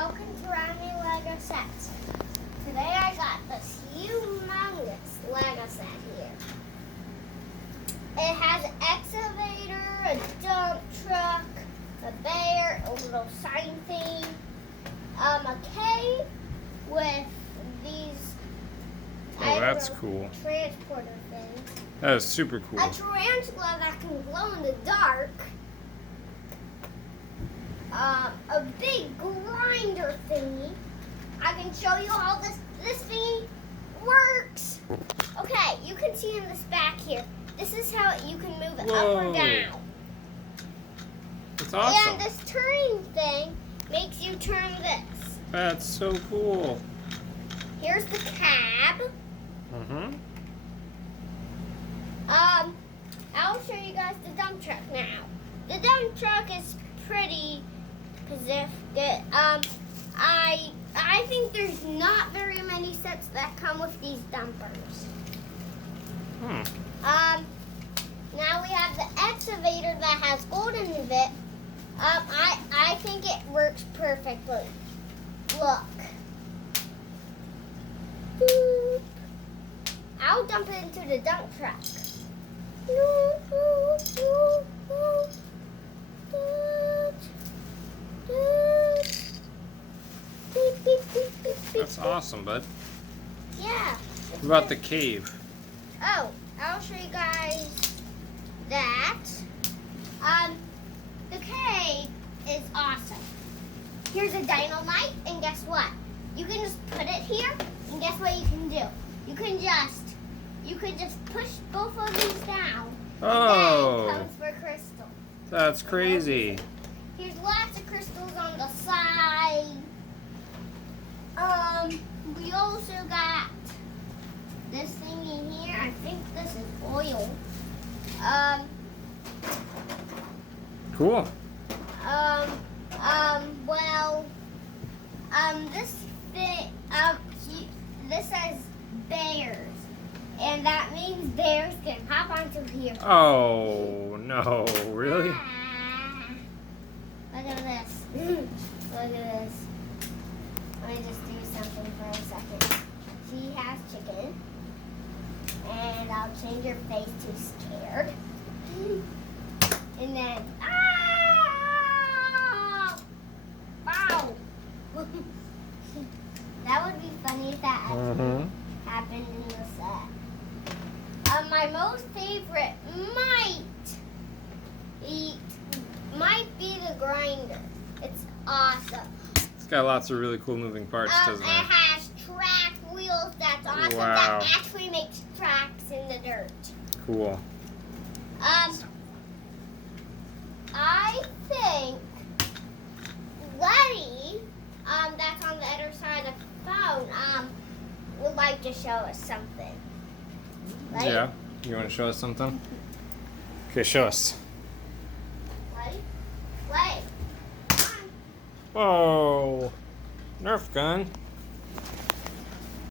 welcome to Remy Lego Sets. Today I got this humongous Lego set here. It has an excavator, a dump truck, a bear, a little sign thing, a cave with these that's cool. Transporter things. That is super cool. A tarantula that can glow in the dark. A big grinder thingy. I can show you how this thingy works. Okay, you can see in this back here. This is how you can move it up or down. That's awesome. And this turning thing makes you turn this. That's so cool. Here's the cab. Mm-hmm. I'll show you guys the dump truck now. The dump truck is pretty good. I think there's not very many sets that come with these dumpers. Now we have the excavator that has gold in it. I think it works perfectly. Look. Boop. I'll dump it into the dump truck. That's awesome, bud. Yeah. What about the cave? Oh, I'll show you guys that. The cave is awesome. Here's a dynamite, and guess what? You can just put it here, and guess what you can do? You can just push both of these down. Oh. And then it comes for crystal. That's crazy. Here's lots of crystals on the side. We also got this thing in here. I think this is oil. Cool. This thing, this says bears, and that means bears can hop onto here. Oh, no, really? Look at this. Look at this. Let me just do something for a second. She has chicken, and I'll change her face to scared. And then, wow! That would be funny if that actually happened in the set. My most favorite might be the grinder. It's awesome. It's got lots of really cool moving parts, doesn't It it? has track wheels. That's awesome. Wow. That actually makes tracks in the dirt. Cool. I think Letty, that's on the other side of the phone, would like to show us something. Letty? Yeah. You want to show us something? Okay, show us. Letty? Letty. Come on. Oh, Nerf gun.